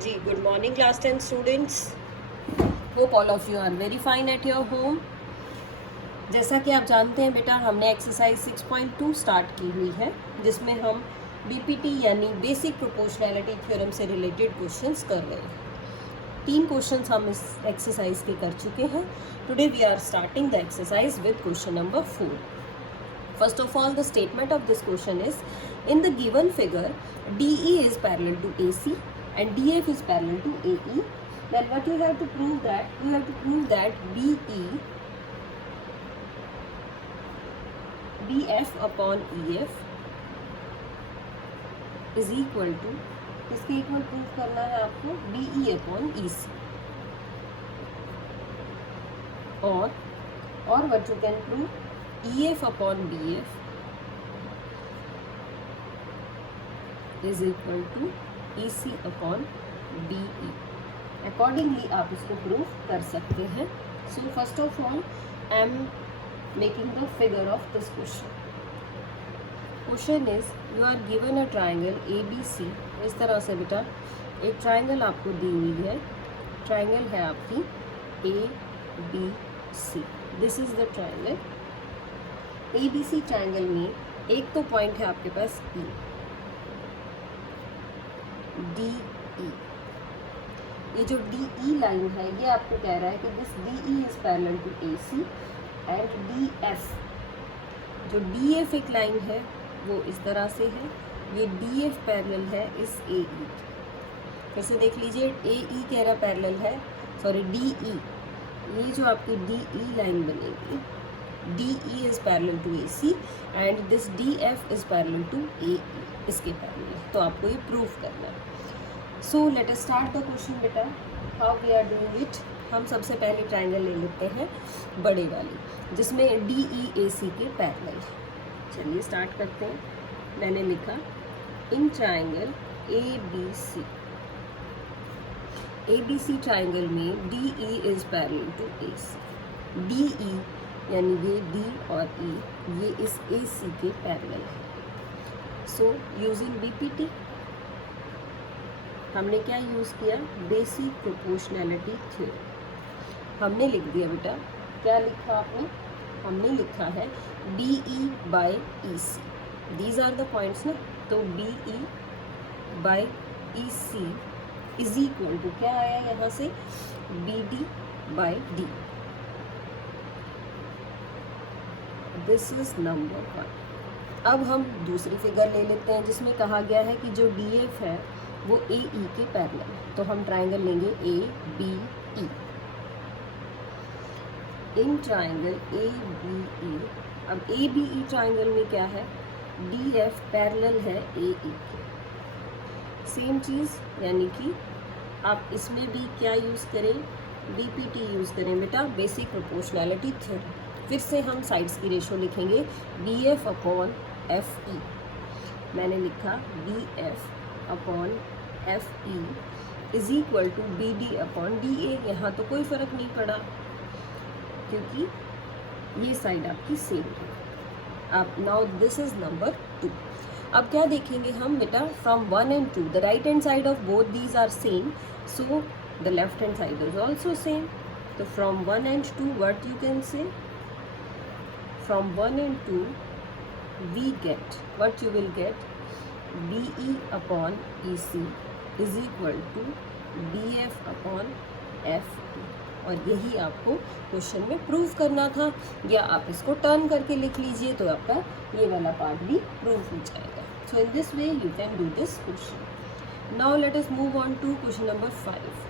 Ji, good morning class 10 students. Hope all of you are very fine at your home. जैसा कि आप जानते हैं बेटा, हमने एक्सरसाइज 6.2 स्टार्ट की हुई है, जिसमें हम बीपीटी यानी बेसिक प्रोपोर्शनैलिटी थ्योरम से रिलेटेड क्वेश्चंस कर रहे हैं। 3 क्वेश्चंस हम इस एक्सरसाइज के कर चुके हैं। Today we are starting the exercise with question number 4. First of all, the statement of this question is, in the given figure, DE is parallel to AC and DF is parallel to AE. Then what you have to prove that? You have to prove that BF upon EF is equal to, किसके equal prove करना है आपको? BE upon EC. और what you can prove? EF upon BF is equal to EC upon DE. Accordingly आप इसको prove कर सकते हैं. So first of all, I am making the figure of this question. Question is, you are given a triangle ABC. इस तरह से बेटा एक ट्राइंगल आपको दी हुई है. ट्राइंगल है आपकी ABC. This is the triangle. ABC triangle में एक तो पॉइंट है आपके पास E, DE. ये जो DE लाइन है, ये आपको कह रहा है कि this DE is parallel to AC and DF. जो DF एक लाइन है वो इस तरह से है. ये DF पैरेलल है इस AE. फिर से देख लीजिए, AE कह रहा पैरेलल है, सॉरी DE. ये जो आपकी DE लाइन बनेगी, DE is parallel to AC and this DF is parallel to AE, इसके पैरेलल. तो आपको ये प्रूफ करना है. So let us start the question बेटा. How we are doing it? हम सबसे पहले ट्राइंगल ले लेते हैं बड़े वाली, जिसमें DE AC के पैरेलल है. चलिए स्टार्ट करते हैं. मैंने लिखा इन ट्राइंगल ABC ट्राइंगल में DE is parallel to AC. DE यानी ये D और E ये इस AC के पैरेलल है. सो यूजिंग BPT हमने क्या यूज़ किया? Basic proportionality theorem. हमने लिख दिया बेटा, क्या लिखा आपने? हमने लिखा है BE by EC. These are the points ना. तो BE by EC is equal to क्या आया यहाँ से? BD by D. This is number 1. अब हम दूसरी फिगर ले लेते हैं, जिसमें कहा गया है कि जो DF है वो AE के पैरेलल है. तो हम ट्राइंगल लेंगे ABE. इन ट्राइंगल ABE, अब ABE ट्राइंगल में क्या है? DF पैरेलल है AE के. सेम चीज़, यानी कि आप इसमें भी क्या यूज़ करें? BPT यूज़ करें बेटा, बेसिक प्रोपोर्शनैलिटी थ्योरम. फिर से हम साइड्स की रेशो लिखेंगे BF अपॉन FE. मैंने लिखा BF upon FE is equal to BD upon DA. यहाँ तो कोई फ़र्क नहीं पड़ा क्योंकि ये साइड आपकी सेम है. अब नाउ दिस इज नंबर 2. अब क्या देखेंगे हम बेटा? From 1 and 2 the right hand side of both these are same, so the left hand side is also same. तो from 1 and 2 what you can say? From 1 and 2 we get, what you will get? BE upon EC is equal to BF upon FE. और यही आपको question में prove करना था, या आप इसको टर्न करके लिख लीजिए तो आपका ये वाला पार्ट भी प्रूव हो जाएगा. So in this way you can do this question. Now let us move on to question number 5.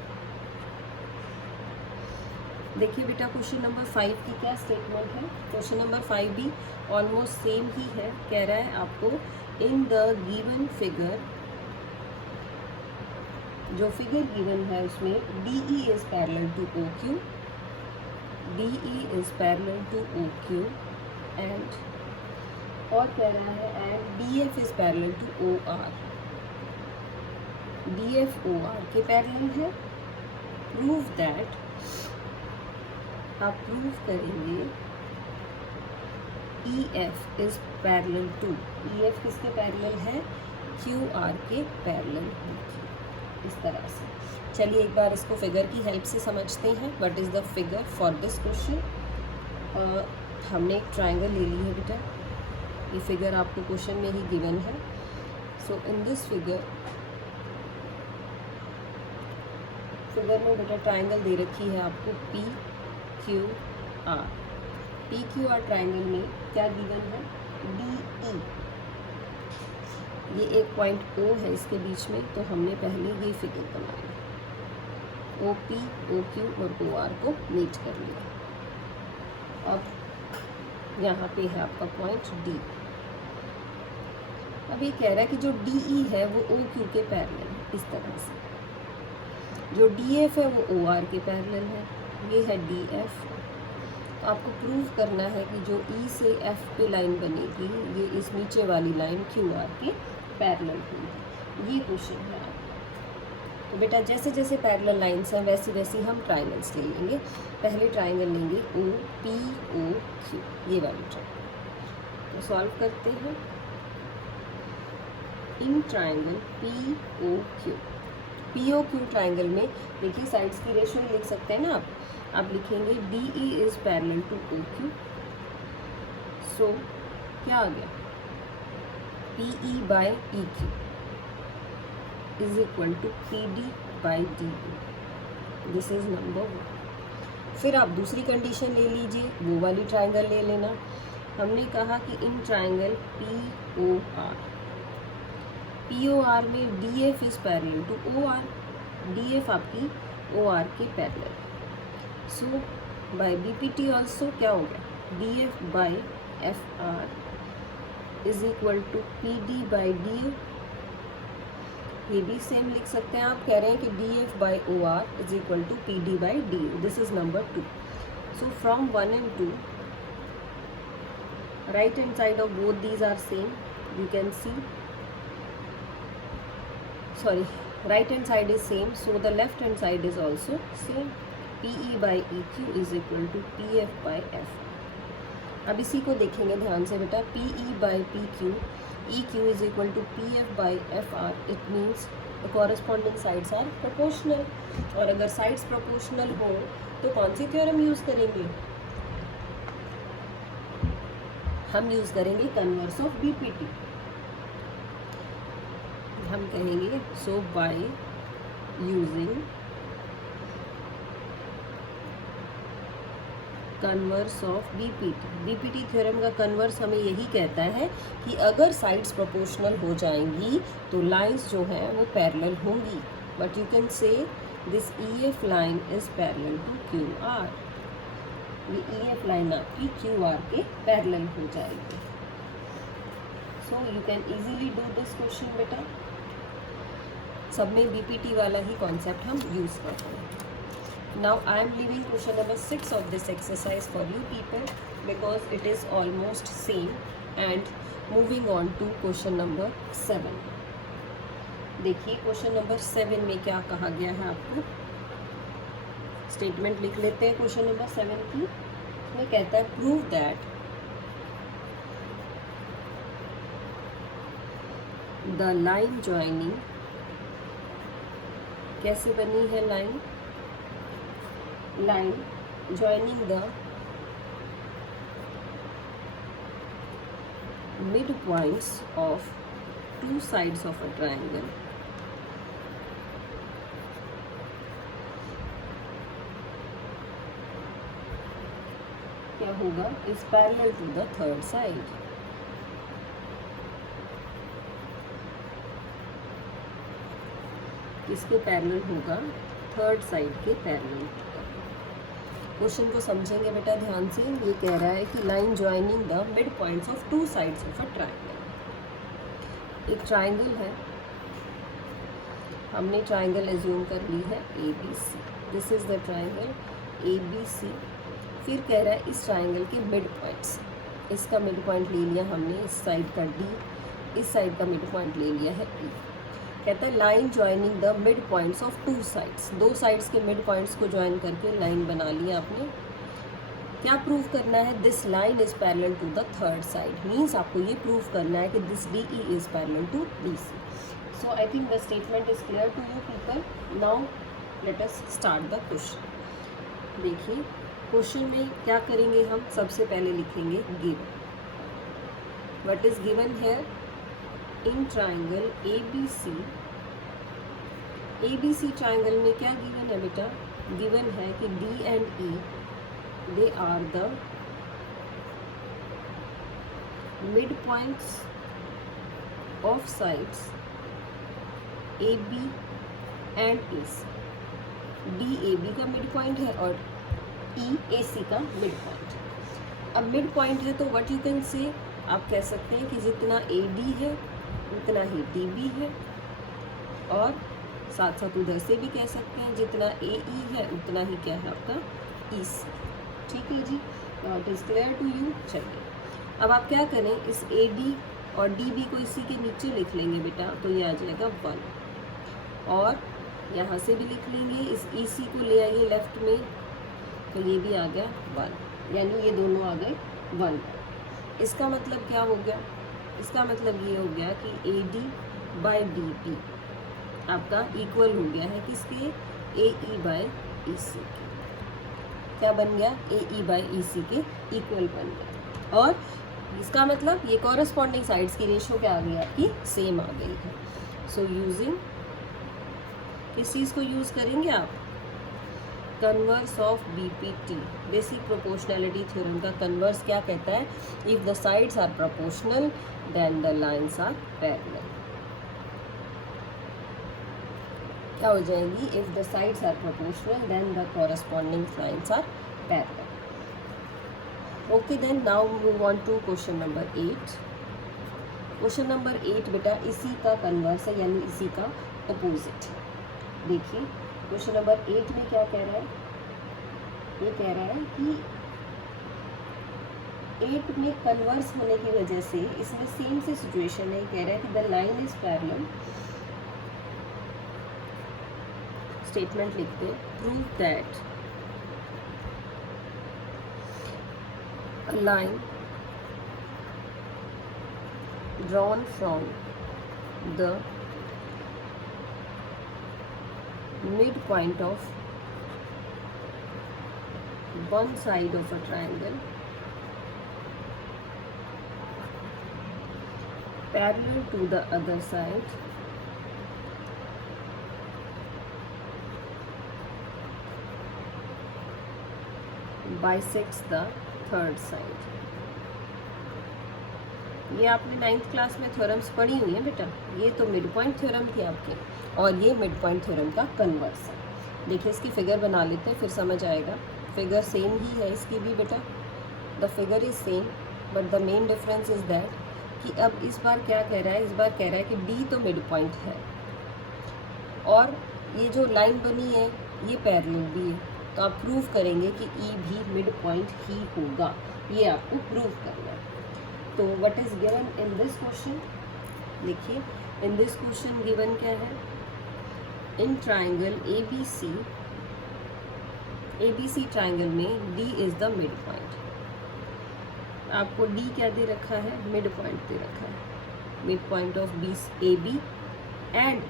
देखिए बेटा, क्वेश्चन नंबर 5 की क्या स्टेटमेंट है? क्वेश्चन नंबर 5 भी ऑलमोस्ट सेम ही है. कह रहा है आपको इन द गिवन फिगर, जो फिगर गिवन है उसमें DE is parallel to OQ, DE is parallel to OQ and, और कह रहा है and DF is parallel to OR. DF OR के पैरेलल है. प्रूव दैट, आप प्रूव करेंगे EF is parallel to, EF किसके पैरेलल है? QR के पैरेलल है. इस तरह से। चलिए एक बार इसको फिगर की हेल्प से समझते हैं। What is the figure for this question. हमने एक ट्राइंगल ले ली है बेटा, ये फिगर आपको क्वेश्चन में ही गिवन है। सो इन दिस फिगर में बेटा ट्राइंगल दे रखी है आपको P Q R. P Q R triangle में क्या गिवन है, डी ई। ये एक पॉइंट ओ है इसके बीच में, तो हमने पहले ये फिगर बनाया, ओ पी ओ क्यू और ओ आर को मीट कर लिया। अब यहाँ पे है आपका पॉइंट डी। अब ये कह रहा है कि जो डी ई है वो ओ क्यू के पैरेलल है, इस तरह से। जो डी एफ है वो ओ आर के पैरेलल है, ये है डी एफ। आपको प्रूव करना है कि जो ई से एफ पे लाइन बनेगी ये इस नीचे वाली लाइन क्यू आर के पैरेलल होगी। ये क्वेश्चन है आपका। तो बेटा जैसे जैसे पैरेलल लाइंस हैं वैसी वैसी हम ट्राइंगल्स ले लेंगे। पहले ट्राइंगल लेंगे ओ पी ओ क्यू, ये वाली ट्राइंगल। तो सॉल्व करते हैं। In triangle P O Q, P O Q triangle में देखिए साइड्स की रेशियो लिख सकते हैं ना आप लिखेंगे D E is parallel to O Q. So क्या आ गया, P E by E Q is equal to P D by D E. This is number 1। फिर आप दूसरी कंडीशन ले लीजिए, वो वाली ट्राइंगल ले लेना। हमने कहा कि in triangle P O R, P O R में D F is parallel to O R. D F आपकी ओ आर के parallel. So by B P T also क्या हो गया, D F by F R is equal to P D by D A. ये भी same लिख सकते हैं आप, कह रहे हैं कि D F by O R is equal to P D by D A. This is number 2। So from 1 and 2 right hand side of both these are same. You can see, sorry, right hand side is same, so the left hand side is also same. PE by EQ is equal to PF by F. अब इसी को देखेंगे ध्यान से बेटा, PE by PQ, EQ is equal to PF by FR. It means the corresponding sides are proportional. और अगर sides proportional हो तो कौन सी थ्योरम यूज़ करेंगे, हम यूज़ करेंगे कन्वर्स ऑफ BPT। हम कहेंगे so by using converse of BPT theorem का कन्वर्स हमें यही कहता है कि अगर साइड्स प्रोपोर्शनल हो जाएंगी तो लाइंस जो हैं वो पैरेलल होंगी। But you can say this EF line is parallel to QR। ये EF लाइन आपकी QR के पैरेलल हो जाएगी। So you can easily do this question बेटा। सब में BPT वाला ही कॉन्सेप्ट हम यूज़ करते हैं। Now I am leaving question number 6 of this exercise for you people because it is almost same, and moving on to question number 7. देखिए question number 7 में क्या कहा गया है आपको, स्टेटमेंट लिख लेते हैं क्वेश्चन नंबर 7 की। इसमें कहता है prove that the line joining, कैसे बनी है line joining the midpoints of two sides of a triangle क्या होगा, is parallel to the third side। किसके पैरेलल होगा, थर्ड साइड के पैरेलल। क्वेश्चन को समझेंगे बेटा ध्यान से। ये कह रहा है कि line joining the midpoints of two sides of a triangle. एक ट्राइंगल है, हमने ट्राइंगल एज्यूम कर ली है ABC। This is the triangle ABC। फिर कह रहा है इस ट्राइंगल के मिड पॉइंट्स, इसका मिड पॉइंट ले लिया हमने, इस साइड का D, इस साइड का मिड पॉइंट ले लिया है E। कहता है line joining the midpoints of two sides, दो साइड्स के मिड पॉइंट्स को ज्वाइन करके लाइन बना लिया आपने। क्या प्रूव करना है, this line is parallel to the third side. Means आपको ये प्रूव करना है कि this DE is parallel to BC। So I think the statement is clear to you people. Now let us start the question. देखिए question में क्या करेंगे हम, सबसे पहले लिखेंगे given. What is given here? In triangle ABC, ABC triangle में क्या given है बेटा? Given है कि D and E they are the midpoints of sides AB and AC. D AB का मिड पॉइंट है और E AC का मिड पॉइंट. अब मिड पॉइंट है तो व्हाट यू कैन से, आप कह सकते हैं कि जितना AD है उतना ही DB है, और साथ साथ उधर से भी कह सकते हैं जितना AE है उतना ही क्या है आपका EC. ठीक है जी, it is clear to you. चलिए अब आप क्या करें, इस AD और DB को इसी के नीचे लिख लेंगे बेटा, तो ये आ जाएगा 1, और यहाँ से भी लिख लेंगे, इस EC को ले आइए लेफ्ट में, तो ये भी आ गया 1, यानी ये दोनों आ गए 1. इसका मतलब क्या हो गया, इसका मतलब ये हो गया कि AD बाई DB आपका इक्वल हो गया है किसके, AE बाई EC के. क्या बन गया, AE बाई EC के इक्वल बन गया. और इसका मतलब ये कॉरस्पॉन्डिंग साइड्स की रेशो क्या आ गई आपकी, सेम आ गई है. सो यूजिंग, किस चीज़ को यूज़ करेंगे आप, converse of BPT, basic proportionality theorem का कन्वर्स क्या कहता है, if the sides are proportional then the lines are parallel. क्या हो जाएगी, if the sides are proportional then the corresponding lines are parallel. Okay then now move on to question number 8. Question number 8 बेटा इसी का converse है, यानी इसी का अपोजिट. देखिए क्वेश्चन नंबर 8 में क्या कह रहा है, ये कह रहा है कि 8 में कन्वर्स होने की वजह से इसमें सेम से सिचुएशन है. कह रहा है कि the line is parallel. Statement लिखते हैं, prove that a line drawn from the midpoint of one side of a triangle parallel to the other side bisects the third side. ये आपने 9th क्लास में थ्योरम्स पढ़ी हुई हैं बेटा. ये तो मिड पॉइंट थ्योरम थी आपके, और ये मिड पॉइंट थ्योरम का कन्वर्स है. देखिए इसकी फिगर बना लेते हैं, फिर समझ आएगा. फिगर सेम ही है इसकी भी बेटा, the figure is same, but the main difference is that कि अब इस बार क्या कह रहा है, इस बार कह रहा है कि D तो मिड पॉइंट है, और ये जो लाइन बनी है ये पैरेलल भी है, तो आप प्रूव करेंगे कि E भी मिड पॉइंट ही होगा. ये आपको प्रूव करना है. तो what is given in this question, देखिए इन दिस क्वेश्चन गिवन क्या है, इन ट्राइंगल ABC ट्राइंगल में D is the mid point. आपको D क्या दे रखा है, मिड पॉइंट दे रखा है, mid point of AB, and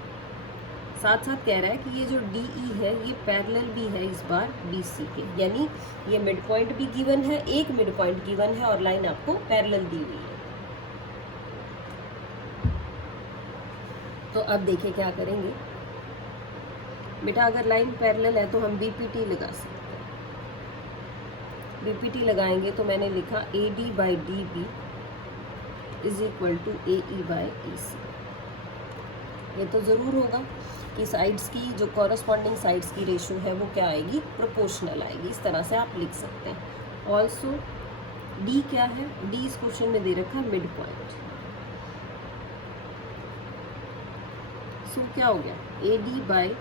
साथ साथ कह रहा है कि ये जो DE है ये पैरेलल भी है इस बार BC के, यानी ये मिड पॉइंट भी गिवन है, एक मिड पॉइंट गिवन है, और लाइन आपको पैरेलल दी हुई है. तो अब देखिए क्या करेंगे बेटा, अगर लाइन पैरेलल है तो हम BPT लगा सकते हैं. BPT लगाएंगे तो मैंने लिखा AD by DB is equal to AE by EC. ये तो ज़रूर होगा कि साइड्स की जो कॉरस्पॉन्डिंग साइड्स की रेशो है वो क्या आएगी, प्रोपोर्शनल आएगी. इस तरह से आप लिख सकते हैं. ऑल्सो D क्या है, D इस क्वेश्चन में दे रखा है मिड पॉइंट. सो क्या हो गया, AD by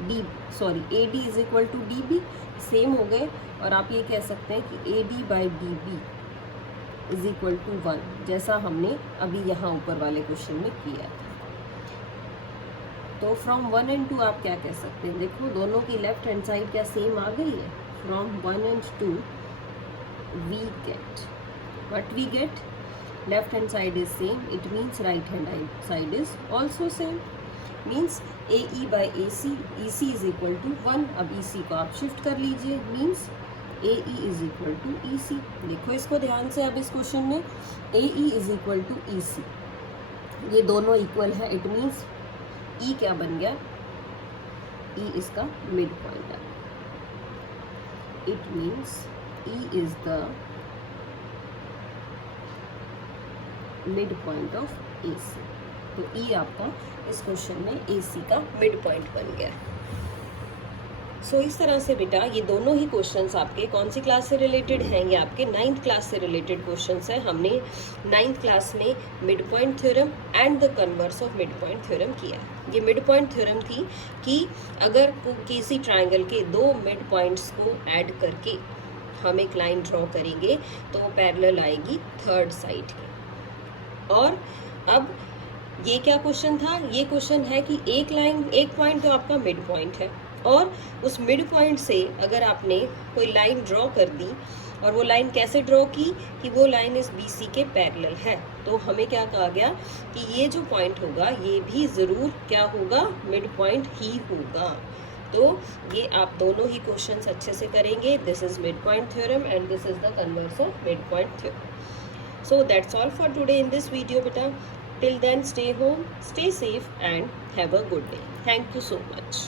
AD is equal to DB, same हो गए, और आप ये कह सकते हैं कि AD by DB is equal to 1, जैसा हमने अभी यहाँ ऊपर वाले क्वेश्चन में किया है. तो फ्रॉम 1 and 2 आप क्या कह सकते हैं, देखो दोनों की लेफ्ट हैंड साइड क्या सेम आ गई है. From 1 and 2 we get what we get, left hand side is same, it means right hand side is also same. Means A E by A C, E C is equal to 1। अब E C को आप shift कर लीजिए, means A E is equal to E C. देखो इसको ध्यान से, अब इस क्वेश्चन में ए E is equal to E C, ये दोनों इक्वल है। इट मीन्स ई क्या बन गया, ई इसका मिड पॉइंट है। It means E is the mid point of A C. तो ई आपका इस क्वेश्चन में ए सी का मिड पॉइंट बन गया। सो इस तरह से बेटा ये दोनों ही क्वेश्चंस आपके कौन सी क्लास से रिलेटेड हैं, ये आपके 9th क्लास से रिलेटेड क्वेश्चंस हैं। हमने 9th क्लास में mid point theorem and the converse of mid point theorem किया है। ये मिड पॉइंट थ्योरम थी कि अगर किसी ट्राइंगल के दो मिड पॉइंट्स को ऐड करके हम एक लाइन ड्रॉ करेंगे तो वो पैरेलल आएगी थर्ड साइड की। और अब ये क्या क्वेश्चन था, ये क्वेश्चन है कि एक लाइन, एक पॉइंट तो आपका मिड पॉइंट है और उस मिड पॉइंट से अगर आपने कोई लाइन ड्रॉ कर दी और वो लाइन कैसे ड्रॉ की कि वो लाइन इस बी सी के पैरेलल है, तो हमें क्या कहा गया कि ये जो पॉइंट होगा ये भी ज़रूर क्या होगा, मिड पॉइंट ही होगा। तो ये आप दोनों ही क्वेश्चंस अच्छे से करेंगे। This is mid point theorem and this is the converse of mid point theorem. So that's all for today in this video beta. Till then stay home, stay safe and have a good day. Thank you so much.